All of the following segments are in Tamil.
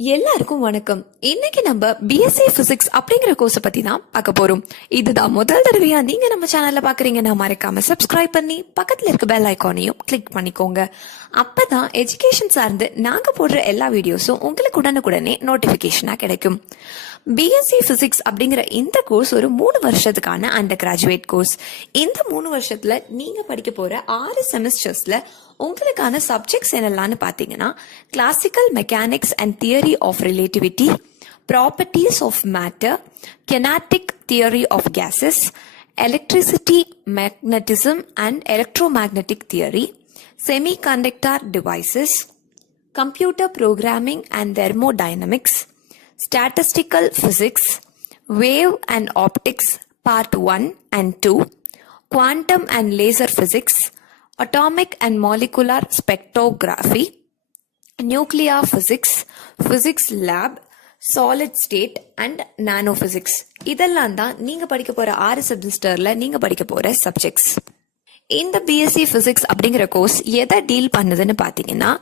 எல்லாருக்கும் வணக்கம். இன்னைக்கு நம்ம பிஎஸ்சி பிசிக்ஸ் அப்படிங்கிற கோர்ஸை பத்தி தான் பார்க்க போறோம். இதுதான் முதல் தடவையா நீங்க நம்ம சேனல்ல பாக்குறீங்கன்னா மறக்காம சப்ஸ்கிரைப் பண்ணி பக்கத்துல இருக்க பெல் ஐக்கானையும் கிளிக் பண்ணிக்கோங்க. அப்பதான் எஜுகேஷன் சார்ந்து நாங்க போடுற எல்லா வீடியோஸும் உங்களுக்கு உடனுக்குடனே நோட்டிபிகேஷனா கிடைக்கும். பிஎஸ்சி பிசிக்ஸ் அப்படிங்கிற இந்த கோர்ஸ் ஒரு 3 வருஷத்துக்கான அண்டர் கிராஜுவேட் கோர்ஸ். இந்த 3 வருஷத்துல நீங்க படிக்க போற 6 செமஸ்டர்ஸ்ல உங்களுக்கான சப்ஜெக்ட்ஸ் என்னெல்லாம்னு பார்த்தீங்கன்னா, classical mechanics and theory of relativity, properties of matter, kinetic theory of gases, electricity, magnetism and electromagnetic theory, semiconductor devices, computer programming and thermodynamics, statistical physics, wave and optics part 1 and 2, quantum and laser physics, atomic and molecular spectrography, nuclear physics, physics lab, solid state and nanophysics. இதெல்லாம் தான் நீங்க படிக்க போற 6 செமஸ்டர்ல நீங்க படிக்க போற சப்ஜெக்ட்ஸ். இந்த பிஎஸ்சி பிசிக்ஸ் அப்படிங்கிற கோர்ஸ் எதை டீல் பண்ணுதுன்னு பாத்தீங்கன்னா,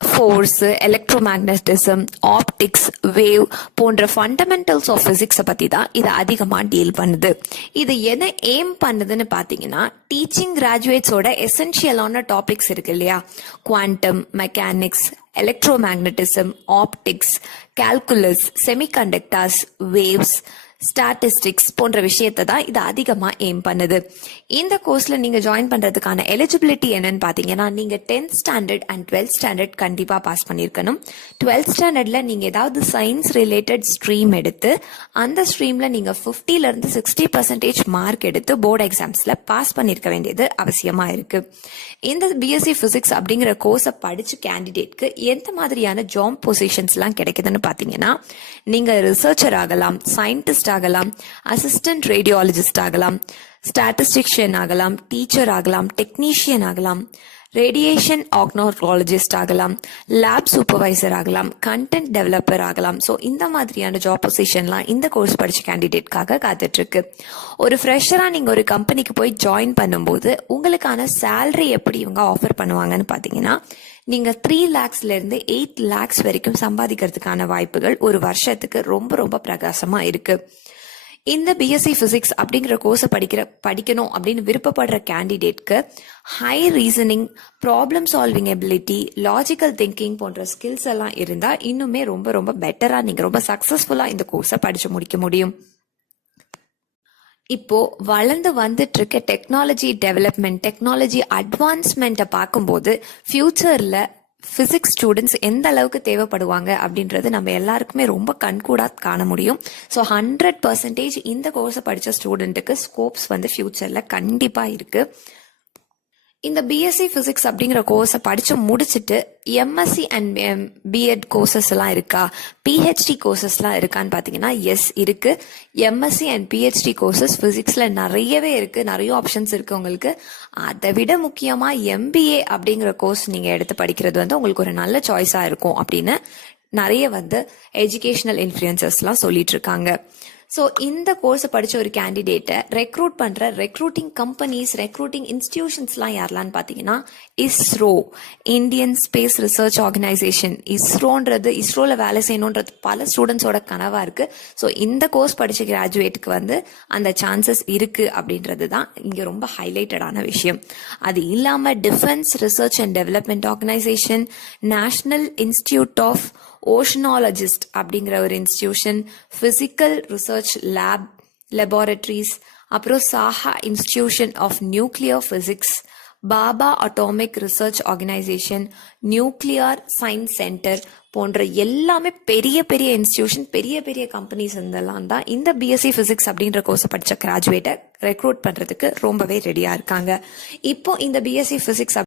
ஃபோர்ஸ், எலக்ட்ரோமேக்னட்டிசம், ஆப்டிக்ஸ், வேவ் போன்ற ஃபண்டமெண்டல்ஸ் ஆஃப் பிசிக்ஸை பற்றி தான் இது அதிகமாக டீல் பண்ணுது. இது என்ன எய்ம் பண்ணுதுன்னு பார்த்தீங்கன்னா, டீச்சிங் கிராஜுவேட்ஸோட எசென்ஷியலான டாபிக்ஸ் இருக்கு இல்லையா, quantum mechanics, electromagnetism, optics, calculus, semiconductors, waves, statistics போன்ற விஷயத்தை தான் இது அதிகமாக எய்ம் பண்ணுது. இந்த கோர்ஸ்ல நீங்க ஜாயின் பண்றதுக்கான எலிஜிபிலிட்டி என்னன்னு பாத்தீங்கன்னா, நீங்க 10th standard and 12th standard கண்டிப்பா பாஸ் பண்ணிருக்கணும். 12th ஸ்டாண்டர்ட்ல நீங்க ஏதாவது சயின்ஸ் ரிலேட்டட் ஸ்ட்ரீம் எடுத்து அந்த ஸ்ட்ரீம்ல நீங்க 50ல இருந்து 60% மார்க் எடுத்து போர்டு எக்ஸாம்ஸ்ல பாஸ் பண்ணிருக்க வேண்டியது அவசியமா இருக்கு. இந்த பிஎஸ்சி பிசிக்ஸ் அப்படிங்கிற கோர்ஸை படிச்சு கேண்டிடேட்க்கு எந்த மாதிரியான ஜாப் பொசிஷன்ஸ் எல்லாம் கிடைக்குதுன்னு பாத்தீங்கன்னா, நீங்க ரிசர்ச்சர் ஆகலாம், சயின்டிஸ்ட் ஆகலாம், அசிஸ்டன்ட் ரேடியாலஜிஸ்ட் ஆகலாம், ஸ்டாட்டிஸ்டிஷியன் ஆகலாம், டீச்சர் ஆகலாம், டெக்னீஷியன் ஆகலாம், ரேடியேஷன் ஆக்னாலஜிஸ்ட் ஆகலாம், லேப் சூப்பர்வைசர் ஆகலாம், கண்டென்ட் டெவலப்பர் ஆகலாம். ஸோ இந்த மாதிரியான ஜாப் பொசிஷன்லாம் இந்த கோர்ஸ் படிச்ச கேண்டிடேட்காக காத்துட்டு இருக்கு. ஒரு ஃப்ரெஷரா நீங்க ஒரு கம்பெனிக்கு போய் ஜாயின் பண்ணும்போது உங்களுக்கான சேலரி எப்படி இவங்க ஆஃபர் பண்ணுவாங்கன்னு பாத்தீங்கன்னா, நீங்க 3 lakhsல இருந்து 8 lakhs வரைக்கும் சம்பாதிக்கிறதுக்கான வாய்ப்புகள் ஒரு வருஷத்துக்கு ரொம்ப ரொம்ப பிரகாசமா இருக்கு. இந்த பிஎஸ்சி பிசிக்ஸ் அப்படிங்கிற கோர்ஸை படிக்கணும் அப்படின்னு விருப்பப்படுற கேண்டிடேட்க்கு high reasoning, problem solving ability, logical thinking போன்ற ஸ்கில்ஸ் எல்லாம் இருந்தா இன்னுமே ரொம்ப ரொம்ப பெட்டரா நீங்க ரொம்ப சக்சஸ்ஃபுல்லா இந்த கோர்ஸை படிச்சு முடிக்க முடியும். இப்போ வளர்ந்து வந்துட்டு இருக்க டெக்னாலஜி டெவலப்மெண்ட், டெக்னாலஜி அட்வான்ஸ்மெண்ட்டை பார்க்கும்போது ஃபியூச்சர்ல பிசிக்ஸ் ஸ்டூடெண்ட்ஸ் எந்த அளவுக்கு தேவைப்படுவாங்க அப்படின்றது நம்ம எல்லாருக்குமே ரொம்ப கண்கூடா காண முடியும். ஸோ 100% இந்த கோர்ஸை படித்த ஸ்டூடெண்ட்டுக்கு ஸ்கோப்ஸ் வந்து ஃபியூச்சர்ல கண்டிப்பா இருக்கு. இந்த பிஎஸ்சி பிசிக்ஸ் அப்படிங்கிற கோர்ஸை படிச்சு முடிச்சுட்டு எம்எஸ்சி அண்ட் பிஎட் கோர்சஸ் எல்லாம் இருக்கா, பிஹெச்டி கோர்சஸ்லாம் இருக்கான்னு பார்த்தீங்கன்னா, எஸ் இருக்கு. எம்எஸ்சி அண்ட் பிஹெச்டி கோர்சஸ் பிசிக்ஸ்ல நிறையவே இருக்கு, நிறைய ஆப்ஷன்ஸ் இருக்கு உங்களுக்கு. அதை விட முக்கியமா எம்பிஏ அப்படிங்கிற கோர்ஸ் நீங்க எடுத்து படிக்கிறது வந்து உங்களுக்கு ஒரு நல்ல சாய்ஸா இருக்கும் அப்படின்னு நிறைய வந்து எஜுகேஷனல் இன்ஃப்ளூயன்சர்ஸ்லாம் சொல்லிட்டு இருக்காங்க. ஸோ இந்த கோர்ஸை படித்த ஒரு கேண்டிடேட்டை ரெக்ரூட் பண்ணுற ரெக்ரூட்டிங் கம்பெனிஸ், ரெக்ரூட்டிங் இன்ஸ்டிடியூஷன்ஸ்லாம் யாரெல்லான்னு பார்த்தீங்கன்னா, ISRO, Indian space research organisation. இஸ்ரோவில் வேலை செய்யணுன்றது பல ஸ்டூடெண்ட்ஸோட கனவாக இருக்கு. ஸோ இந்த கோர்ஸ் படித்த கிராஜுவேட்டுக்கு வந்து அந்த சான்சஸ் இருக்கு அப்படின்றது தான் இங்கே ரொம்ப ஹைலைட்டடான விஷயம். அது இல்லாமல் defence research and development organisation, national institute of oceanologist அப்படிங்கிற ஒரு இன்ஸ்டிடியூஷன், பிசிக்கல் ரிசர்ச் லெபார்டரிஸ், அப்புறம் Saha institution of nuclear physics, Bhabha atomic research organisation, nuclear science centre போன்ற எல்லாமே பெரிய பெரிய இன்ஸ்டிடியூஷன், பெரிய பெரிய கம்பெனிஸ் இதெல்லாம் தான் இந்த பிஎஸ்சி பிசிக்ஸ் அப்படின்ற கோர்ஸை படித்த கிராஜுவேட்டை ரெக்ரூட் பண்றதுக்கு ரொம்பவே ரெடியா இருக்காங்க. இப்போ இந்த பிஎஸ்சி பிசிக்ஸ்